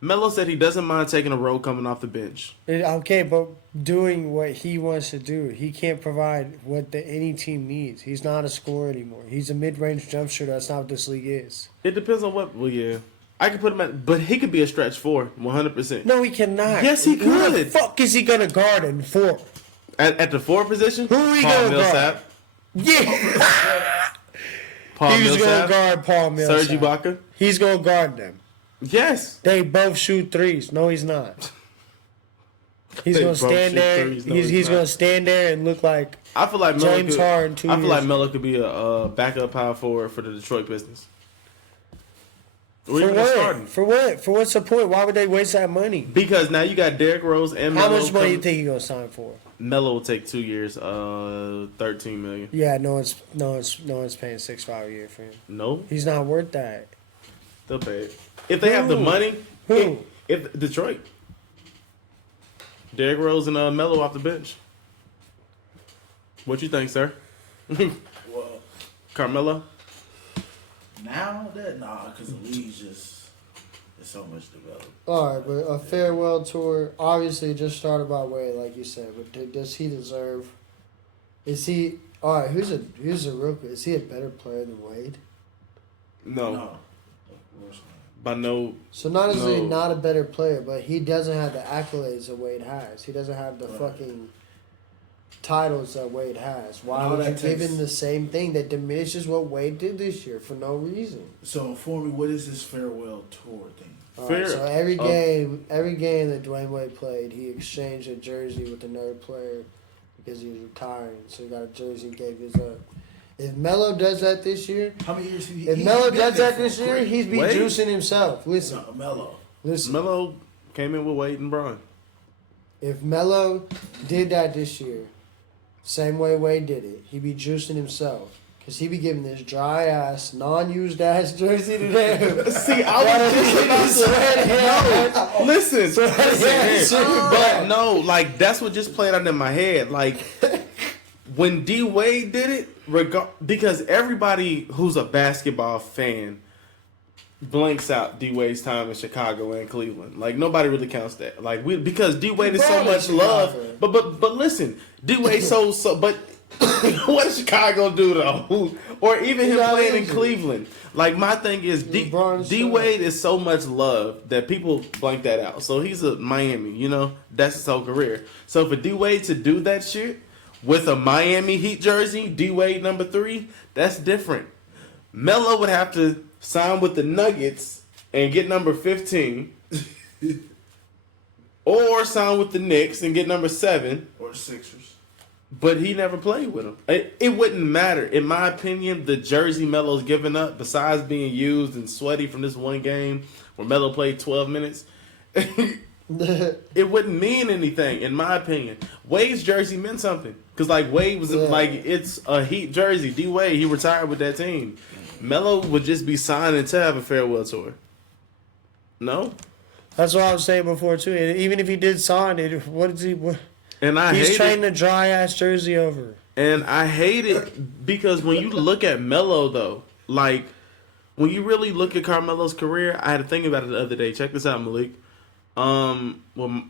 Melo said he doesn't mind taking a role coming off the bench. Okay, but doing what he wants to do, he can't provide what any team needs. He's not a scorer anymore. He's a mid-range jump shooter. That's not what this league is. It depends on what. Well, yeah, I could put him at, but he could be a stretch 4, 100%. No, he cannot. Yes, he Who the could. fuck is he gonna guard in 4? At the 4 position, Who are we Paul gonna guard? Millsap. Yeah, Paul he was Millsap, gonna guard Paul Millsap. Serge Ibaka. He's gonna guard them. Yes. They both shoot threes. No, he's not. He's They gonna both stand shoot there. threes. No, He's he's gonna not. stand there and look like I feel like Melo James could, Harden 2 I feel years like Melo could be a backup power forward for the Detroit Pistons. Or For even a what? starting. For what? For what's the point? Why would they waste that money? Because now you got Derrick Rose and How Melo. much money do you think he's gonna sign for? Melo will take 2 years, $13 million. Yeah, no one's paying $6-5 a year for him. No, He's not worth that. they'll pay it if they have the Who? money. Who? If Detroit, Derrick Rose and Melo off the bench. What you think, sir? Well, Carmelo? now that because the league's just there's so much developed. All right, but a farewell tour obviously just started by Wade, like you said. But does he deserve? Is he all right? Here's a real quick. Is he a better player than Wade? No, No, of course not. by no. So not only No. not a better player, but he doesn't have the accolades that Wade has. He doesn't have the Right. fucking titles that Wade has. Why No, would you that give takes- him the same thing that diminishes what Wade did this year for no reason? So for me, what is this farewell tour thing? All right, Fair. so every game that Dwayne Wade played, he exchanged a jersey with another player because he was retiring. So he got a jersey, gave his up. If Melo does that this year, How many years? if Melo does that this year, he's be Wade? juicing himself. Listen, Melo. Melo came in with Wade and Braun. If Melo did that this year, same way Wade did it, he'd be juicing himself. Because he'd be giving this dry ass, non-used ass jersey to them. See, I was just about to listen, but no, like that's what just played out in my head. Like when D Wade did it, because everybody who's a basketball fan blanks out D Wade's time in Chicago and Cleveland. Like nobody really counts that. Like because D Wade is so Brought much in love. Chicago. But listen, D Wade so but. What does Chicago do though? Or even him playing in Cleveland. Like my thing is D Wade is so much love that people blank that out. So he's a Miami, you know, that's his whole career. So for D Wade to do that shit with a Miami Heat jersey, D Wade number 3, that's different. Melo would have to sign with the Nuggets and get number 15. Or sign with the Knicks and get number 7. Or Sixers. But he never played with him. It wouldn't matter. In my opinion, the jersey Melo's given up, besides being used and sweaty from this one game where Melo played 12 minutes, it wouldn't mean anything, in my opinion. Wade's jersey meant something. Because, like, Wade was, like, it's a Heat jersey. D-Wade, he retired with that team. Melo would just be signing to have a farewell tour. No? That's what I was saying before, too. Even if he did sign it, what is he... What? And He's hate trading it. a dry ass jersey over. And I hate it because when you look at Melo, though, like when you really look at Carmelo's career, I had to think about it the other day. Check this out, Malik. When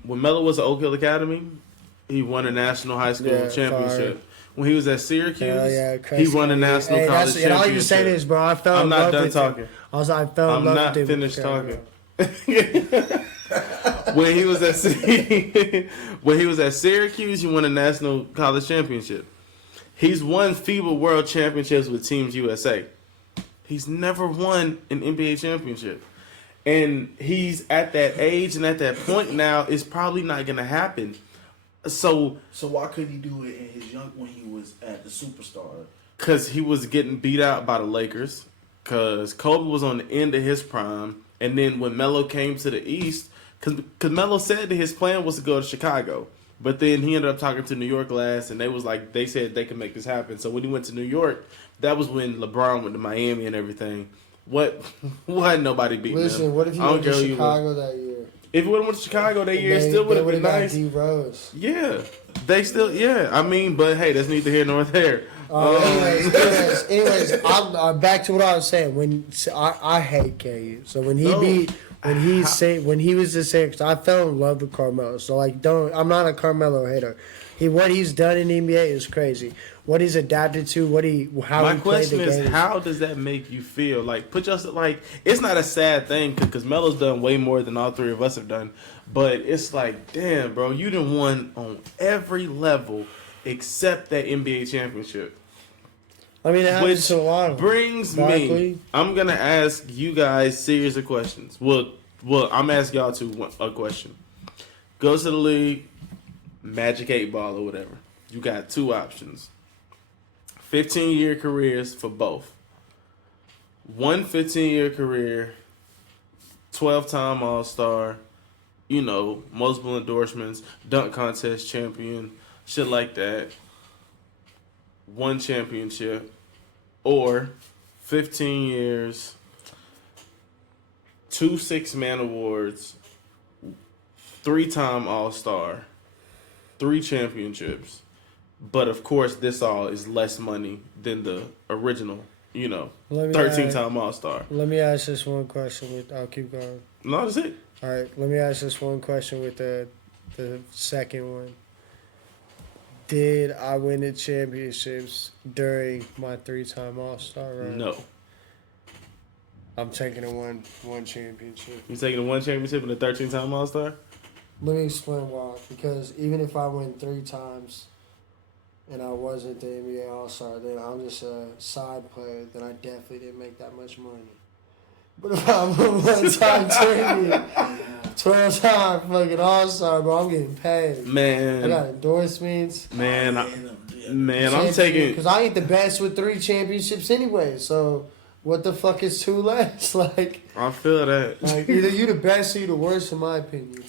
Melo was at Oak Hill Academy, he won a national high school championship. Fire. When he was at Syracuse, Crazy. he won a national college championship. And all you say is, bro, I fell I'm in not love done with talking. him. I was like, I fell in love not with him. finished talking. When he was at Syracuse, he won a national college championship. He's won FIBA World Championships with Teams USA. He's never won an NBA championship. And he's at that age and at that point now, it's probably not going to happen. So why couldn't he do it in his when he was at the Superstar? Because he was getting beat out by the Lakers. Because Kobe was on the end of his prime. And then when Melo came to the East, because Melo said that his plan was to go to Chicago. But then he ended up talking to New York last, and they said they could make this happen. So when he went to New York, that was when LeBron went to Miami and everything. Why nobody beat him? Listen, what if he went to Chicago that year? If he would have went to Chicago that year, it still would have been nice. D Rose. Yeah, they still. Yeah, I mean, but hey, that's neither here nor there. Anyways, I'm back to what I was saying. When I hate KU, so when he was the Sixers, I fell in love with Carmelo. So I'm not a Carmelo hater. What he's done in the NBA is crazy. What he's adapted to, My question is, how does that make you feel? It's not a sad thing because Melo's done way more than all three of us have done. But it's like, damn, bro, you done won on every level except that NBA championship. I mean, it happens to a lot of them. Brings me. I'm gonna ask you guys series of questions. Well, I'm asking y'all a question. Go to the league, Magic 8 Ball or whatever. You got two options. 15-year careers for both. One 15-year career, 12-time All-Star, multiple endorsements, dunk contest champion, shit like that. One championship. Or 15 years, 2 six-man awards, 3-time All-Star, 3 championships. But of course, this all is less money than the original, 13-time All-Star. Let me ask this one question. I'll keep going. No, that's it. All right, let me ask this one question with the second one. Did I win the championships during my 3-time All-Star run? No. I'm taking a one championship. You taking a 1 championship and a 13-time All-Star? Let me explain why. Because even if I win 3 times and I wasn't the NBA All-Star, then I'm just a side player, then I definitely didn't make that much money. But if I'm a 1-time champion, 12-time fucking All-Star, bro, I'm getting paid. Man. I got endorsements. Man, I'm taking... Because I ain't the best with 3 championships anyway, so what the fuck is 2 less? I feel that. Either you the best or you the worst, in my opinion.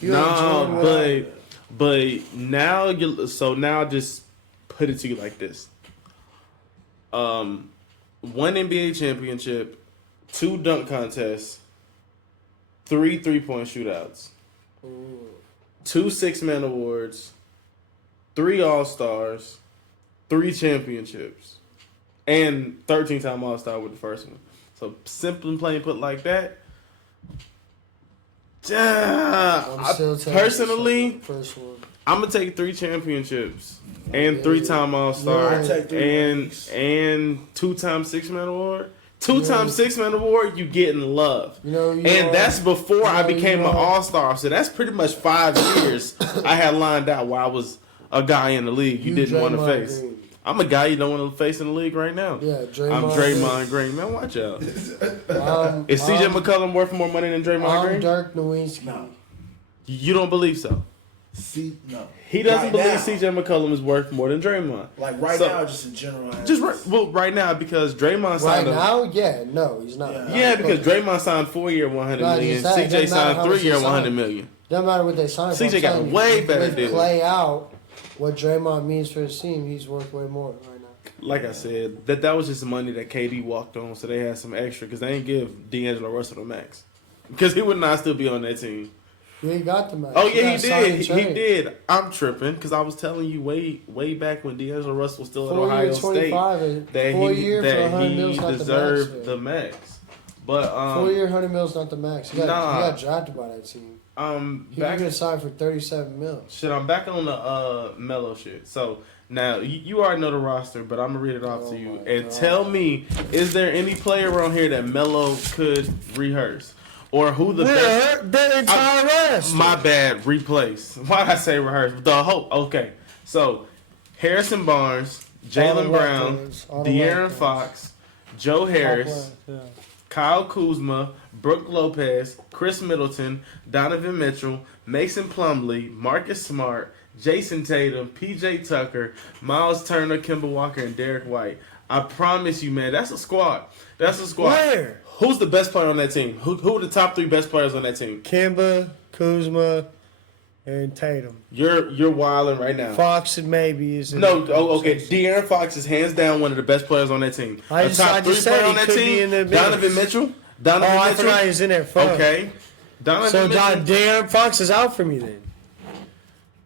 But now just put it to you like this. 1 NBA championship, 2 dunk contests, 3 3-point shootouts, 2 6-man awards, 3 All-Stars, 3 championships, and 13-time All-Star with the first one. So simple and plain put like that. Personally, I'm gonna take 3 championships and 3-time All-Star and 2-time 6-man award. 2-time 6-man award, you getting love. That's before I became an All-Star. So that's pretty much 5 years I had lined out while I was a guy in the league you didn't want to face. Green. I'm a guy you don't want to face in the league right now. Yeah, Draymond. I'm Draymond Green. Man, watch out. Is CJ McCollum worth more money than Draymond Green? I'm Dirk Nowitzki. No. You don't believe so? No. He doesn't believe CJ McCollum is worth more than Draymond. Now, just in general. Right now, because Draymond signed no, he's not. Yeah, because Draymond signed 4-year, $100 million. CJ signed 3-year, $100 million. Doesn't matter what they signed. CJ got a way better deal. Play out what Draymond means for his team. He's worth way more right now. Like I said, that was just money that KD walked on, so they had some extra because they didn't give D'Angelo Russell the max because he would not still be on that team. He got the max. Oh yeah, he did. He did. I'm tripping because I was telling you way back when D'Angelo Russell was still at Ohio State that he deserved the max. But 4-year, $100 mill's not the max. He got drafted by that team. He got signed for $37 million. Shit, I'm back on the Melo shit. So now you already know the roster, but I'm gonna read it off to you and tell me: is there any player around here that Melo could rehearse? Or who the best? The entire rest. My bad. Replace. Why did I say rehearse? Okay. So, Harrison Barnes, Jaylen Brown, leftovers, all the De'Aaron leftovers. Fox, Joe Harris, Yeah. Kyle Kuzma, Brooke Lopez, Chris Middleton, Donovan Mitchell, Mason Plumlee, Marcus Smart, Jason Tatum, PJ Tucker, Miles Turner, Kemba Walker, and Derek White. I promise you, man, that's a squad. That's a squad. Where? Who's the best player on that team? Who are the top 3 best players on that team? Kimba, Kuzma, and Tatum. You're wilding right now. Fox and maybe is in No, the okay. conversation. De'Aaron Fox is hands down one of the best players on that team. I A just top 3 said player he on that could be in the team. mix. Donovan Mitchell. Oh, Donovan I Mitchell. forgot he's in there. Fuck. Okay. Donovan So Mitchell. De'Aaron Fox is out for me then.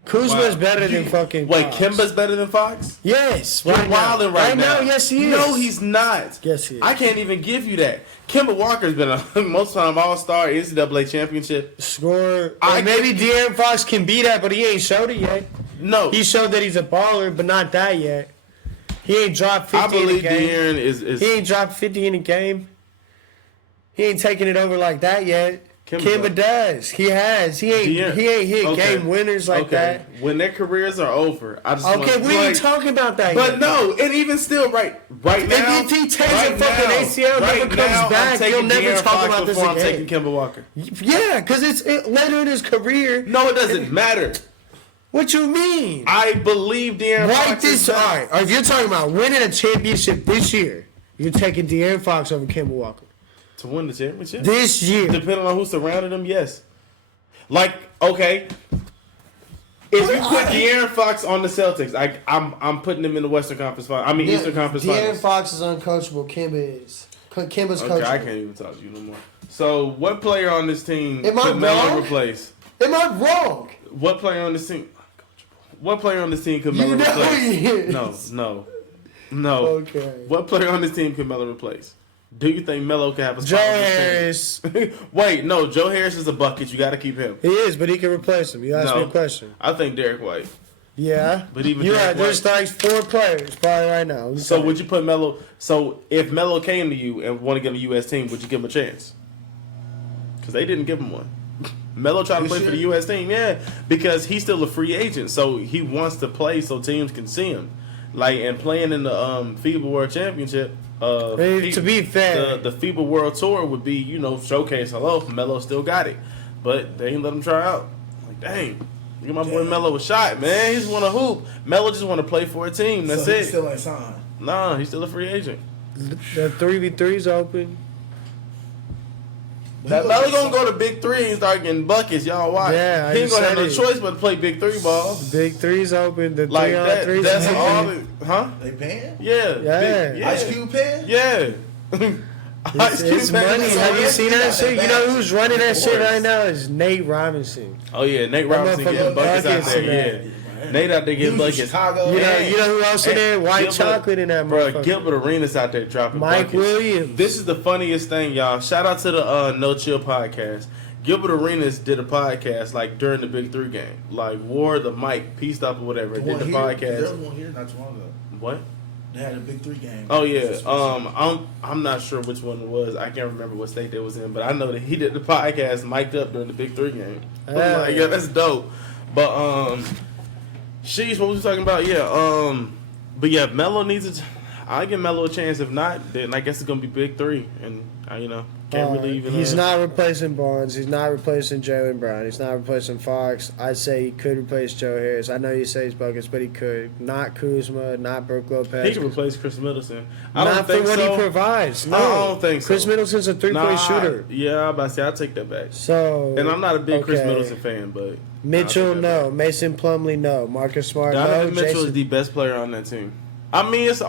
Kuzma's Wow. better than fucking Wait, Fox. Kimba's better than Fox? Yes. You're Right now. wilding right now. Yes, he is. No, he's not. Yes, he is. I can't even give you that. Kimba Walker's been a most time All-Star, NCAA championship. Score. I And maybe De'Aaron Fox can be that, but he ain't showed it yet. No, He showed that he's a baller, but not that yet. He ain't dropped 50 I in a believe game. De'Aaron is He ain't dropped 50 in a game. He ain't taking it over like that yet. Kimba does. He has. He ain't hit Okay. game winners like that. When their careers are over, I just Okay, want, we ain't talking about that But yet. no, and even still, right now, If he takes right a fucking now, ACL, right never comes now, I'm back, taking you'll never De'Aaron talk Fox about this before I'm again. taking Kemba Walker. Yeah, because it's later in his career. No, it doesn't matter. What you mean? I believe De'Aaron Right Fox this is better. all right. If you're talking about winning a championship this year, you're taking De'Aaron Fox over Kemba Walker. To win the championship. This year. Depending on who surrounded him, yes. Like, okay, if you put De'Aaron Fox on the Celtics, I'm putting him in the Western Conference Finals. I mean, Eastern Conference De'Aaron Finals. Fox is uncoachable. Kimba is. Kimba's Okay, coachable. I can't even talk to you no more. So, what player on this team Am I could Melo wrong? replace? Am I wrong? What player on this team? What player on this team could Melo You know replace? he is. No. Okay. What player on this team could Melo replace? Do you think Melo can have a Joe spot on this team? Harris. Wait, no. Joe Harris is a bucket. You got to keep him. He is, but he can replace him. You asked me No. a question. I think Derek White. Yeah. But even You're Derek right. There's White- like 4 players probably right now. So would you put Melo? So if Melo came to you and want to get on the U.S. team, would you give him a chance? Because they didn't give him one. Melo tried to play for the U.S. team, yeah, because he's still a free agent, so he wants to play so teams can see him. Like, and playing in the FIBA World Championship. To be fair, the FIBA World Tour would be, showcase. Hello, Melo still got it, but they ain't let him try out. Like, dang. Give my boy Melo a shot, man. He just want to hoop. Melo just want to play for a team. That's So he it. still ain't signed. Nah, he's still a free agent. the 3v3's open. That Melo gonna go to Big Three and start getting buckets. Y'all watch. Yeah, I he ain't just gonna have no said it. choice but to play Big Three ball. Big 3's open. The Like 3-on-3's that's open. all. Huh? They paying? Yeah. Yeah. Big, yeah. Ice Cube paying? Yeah. It's money. Have you seen that shit? You know who's running that shit course. right now is Nate Robinson. Oh yeah, Nate That Robinson motherfucker getting buckets out buckets there. in Yeah. Nate out there He getting was in buckets. Chicago. You know, Hey. you know who else in there? White Gilbert- chocolate in that Bro, motherfucker. Gilbert Arenas out there dropping Mike buckets. Williams. This is the funniest thing, y'all. Shout out to the No Chill podcast. Gilbert Arenas did a podcast like during the Big Three game, like wore the mic, pieced up or whatever, did the There podcast. was one here not too long ago. What? They had a Big 3 game. Oh yeah. I'm not sure which one it was. I can't remember what state they was in, but I know that he did the podcast mic'd up during the Big Three game. I'm like, yeah, that's dope. But sheesh, what was we talking about? Yeah. But yeah, Melo needs it. I'll give Melo a chance. If not, then I guess it's gonna be Big Three, and can't really even. He's not replacing Barnes. He's not replacing Jaylen Brown. He's not replacing Fox. I'd say he could replace Joe Harris. I know you say he's buckets, but he could. Not Kuzma. Not Brooke Lopez. He can replace Chris Middleton. I Not don't think for what so. he provides. No, I don't think so. Chris Middleton's a three-point shooter. Yeah, I'm about to say I'll take that back. So. And I'm not a big Chris okay. Middleton fan, but Mitchell, I'll take that no. back. Mason Plumlee, no. Marcus Smart, Donovan no. Mitchell Jason. is the best player on that team. I mean, it's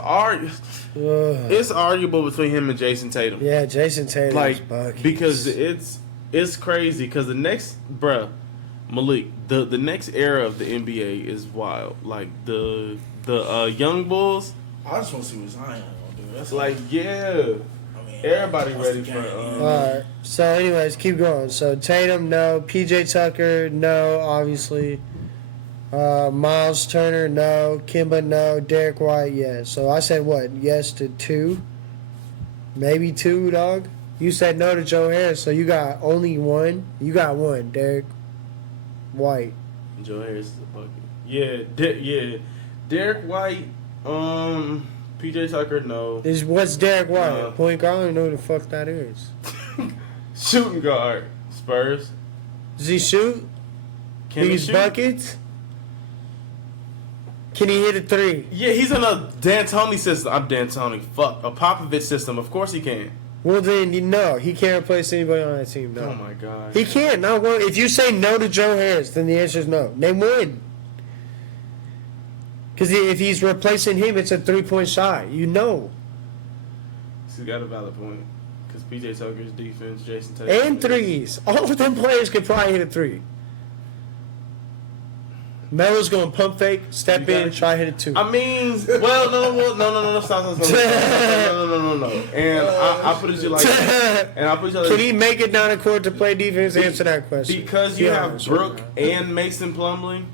arguable between him and Jason Tatum. Yeah, Jason Tatum's Like, buckets. because it's crazy. Because the next, Malik, the next era of the NBA is wild. Like the young Bulls, I just want to see what Zion gonna do. That's like yeah, I mean, everybody that's ready the for. game. Alright, so anyways, keep going. So Tatum, no. PJ Tucker, no, obviously. Miles Turner, no. Kimba, no. Derek White, yes. So I said what? Yes to 2? Maybe 2, dog? You said no to Joe Harris, so you got only 1? You got 1, Derek White. Joe Harris is a bucket. Yeah, Derek White. PJ Tucker, no. What's Derek White? No. Point guard? I don't know who the fuck that is. Shooting guard, Spurs. Does he shoot? Can he These shoot? buckets? Can he hit a three? Yeah, he's in a D'Antoni system. I'm D'Antoni. Fuck. A Popovich system. Of course he can. Well, then, no. He can't replace anybody on that team, no. Oh, my God. He can't. Not one. If you say no to Joe Harris, then the answer is no. Name one. Because if he's replacing him, it's a three-point shot. You know. He's got a valid point. Because PJ Tucker's defense, Jason Tatum. And threes. All of them players could probably hit a three. Melo's going pump fake, step in, try hit a two. I mean, well, no, stop. No. And I put it to you like that. And I put it to you like Can he make it down the court to play defense? Answer that question. Because you have Brooke and Mason Plumlee,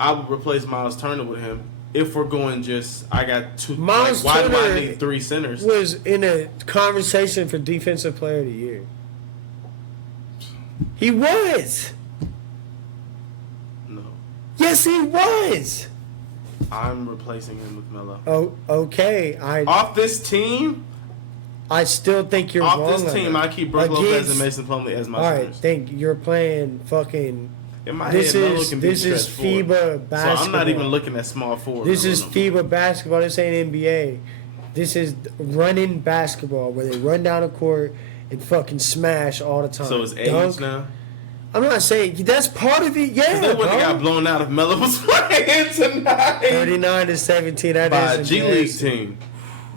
I would replace Miles Turner with him. If we're going I got two. Miles why do I Turner need three centers? Was in a conversation for Defensive Player of the Year. He was. No. Yes, he was. I'm replacing him with Melo. Oh, okay. Off this team? I still think you're wrong. Off this team, I keep Brooke Lopez and Mason Plumlee as my centers. All right, think you're playing fucking... In my head, Melo can be this is stretch FIBA forward. basketball. So I'm not even looking at small forward. This is FIBA basketball. This ain't NBA. This is running basketball where they run down the court and fucking smash all the time. So it's age Dunk. now? I'm not saying that's part of it. Yeah, they wouldn't have got blown out if Melo was playing tonight. 39-17. That by is a G League team.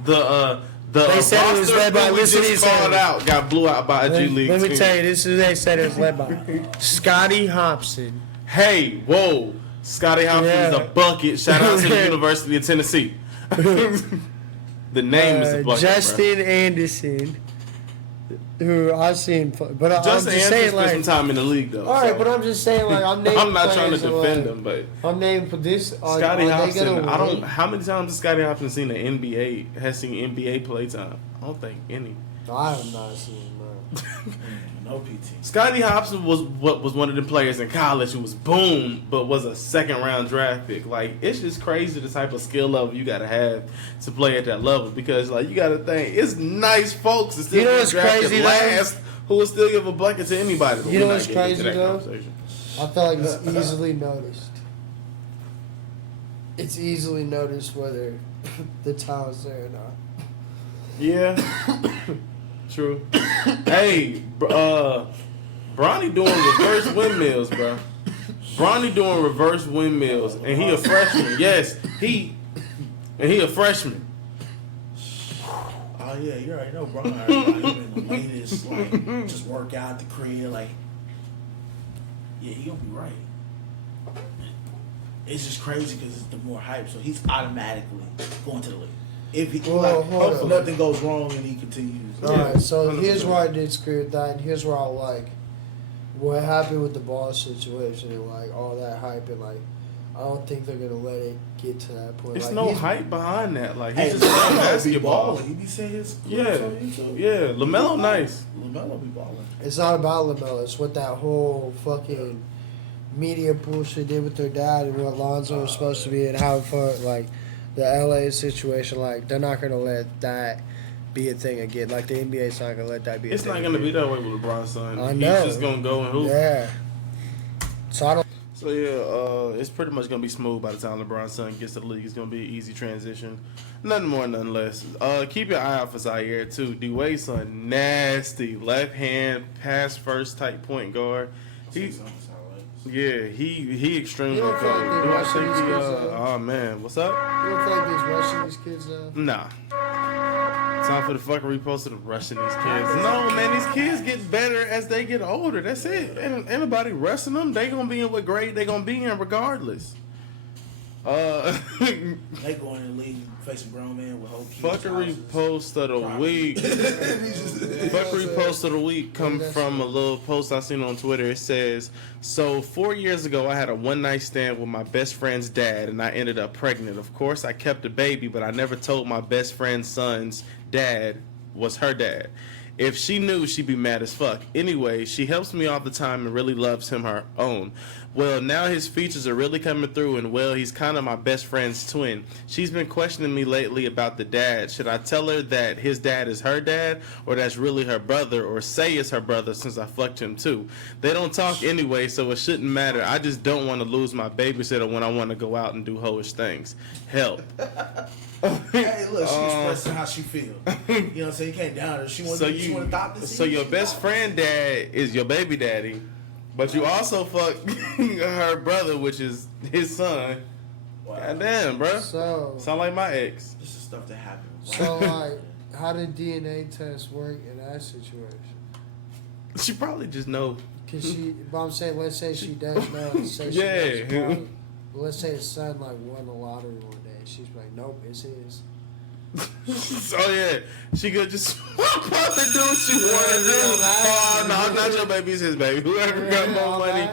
The they said it was led by. we just called out got blew out by a G League team. Let me tell you, this is who they said it was led by. Scotty Hobson. Hey, whoa! Scotty Hobson is a bucket. Shout out to the University of Tennessee. The name is a bucket. Justin Anderson. Who I've seen, but I'm just saying, like, spent some time in the league though. All right, but I'm just saying, like, I'm naming. I'm not trying to defend him, but I'm naming for this. Scotty Hobson. I don't. How many times has Scotty Hobson seen the NBA? Has seen NBA play time? I don't think any. I have not seen no PT. Scotty Hobson was one of them players in college who was boom, but was a second round draft pick. Like, it's just crazy the type of skill level you gotta have to play at that level, because like you gotta think it's nice folks that still get drafted last who will still give a bucket to anybody. You know what's crazy though? I feel like it's easily noticed. It's easily noticed whether the talent's there or not. Yeah. True. Hey, Bronny doing reverse windmills, bro. Bronny doing reverse windmills, and he a freshman. Yes, he a freshman. Oh yeah, you already know, bro. Like, him in the latest, like, just work out the crib, like, yeah, he gonna be right. It's just crazy because it's the more hype, so he's automatically going to the league. If he, hopefully nothing goes wrong and he continues. All right, so here's where I disagree with that, and here's where I like what happened with the ball situation and like all that hype, and like I don't think they're gonna let it get to that point. There's like, no hype behind that. Like, he's Hey, just playing LaMelo be basketball. balling. He be saying his Yeah, on YouTube. yeah. LaMelo nice. LaMelo be balling. It's not about LaMelo. It's what that whole fucking media bullshit did with their dad and what Lonzo was supposed to be and how fun, like the LA situation. Like, they're not gonna let that be a thing again. Like, the NBA's not gonna let that be a It's thing. not gonna be that way with LeBron's son. I know. He's just gonna go and hoop. Yeah. So I don't. So yeah, it's pretty much gonna be smooth by the time LeBron's son gets to the league. It's gonna be an easy transition. Nothing more, nothing less. Keep your eye out for Zaire too. D-Wade's son, nasty left hand pass first type point guard. He extremely You don't feel like good. they're Do I rushing think these he? kids, though? Oh man, what's up? You don't feel like there's rushing these kids though? Nah. Time for the fucking repost of rushing these kids. No, man, these kids get better as they get older. That's it. Ain't anybody rushing them. They gonna be in what grade they gonna be in regardless. They going in the league facing grown men with whole kids. Fuckery post of the week. Fuckery post of the week come from a little post I seen on Twitter. It says, so 4 years ago I had a one night stand with my best friend's dad and I ended up pregnant. Of course I kept the baby, but I never told my best friend's son's dad was her dad. If she knew, she'd be mad as fuck. Anyway, she helps me all the time and really loves him her own. Well, now his features are really coming through, and well, he's kind of my best friend's twin. She's been questioning me lately about the dad. Should I tell her that his dad is her dad, or that's really her brother, or say it's her brother since I fucked him too? They don't talk anyway, so it shouldn't matter. I just don't want to lose my babysitter when I want to go out and do hoish things. Help. Hey, look, she expressing how she feel. You know what I'm saying? You can't down her. She want to adopt this. So your best friend dad is your baby daddy, but you also fuck her brother, which is his son. Wow. Goddamn, bro. So sound like my ex. This is stuff that happens. So like, how did DNA tests work in that situation? She probably just know. Cause but I'm saying, let's say she does know. Let's say she does know. Let's say his son like won the lottery one day. She's like, nope, it's his. Oh yeah, she could just walk out and do what she want to do. Oh no, not your baby, it's his baby. Whoever got more money.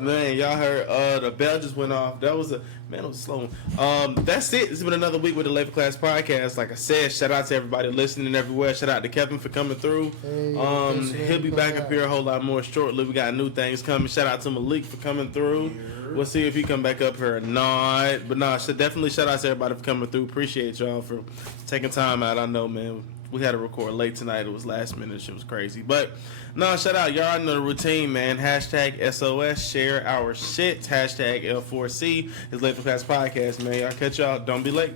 Man, y'all heard the bell just went off. That was it was a slow one. That's it. It's been another week with the Late4Class Podcast. Like I said, shout out to everybody listening everywhere. Shout out to Kevin for coming through. He'll be back up here a whole lot more shortly. We got new things coming. Shout out to Malik for coming through. We'll see if he come back up here or not. But no, definitely shout out to everybody for coming through. Appreciate y'all for taking time out. I know, man, we had to record late tonight. It was last minute. Shit was crazy. But no, shout out. Y'all know the routine, man. Hashtag SOS. Share our shit. Hashtag L4C is Late4Class Podcast, man. Y'all catch y'all. Don't be late.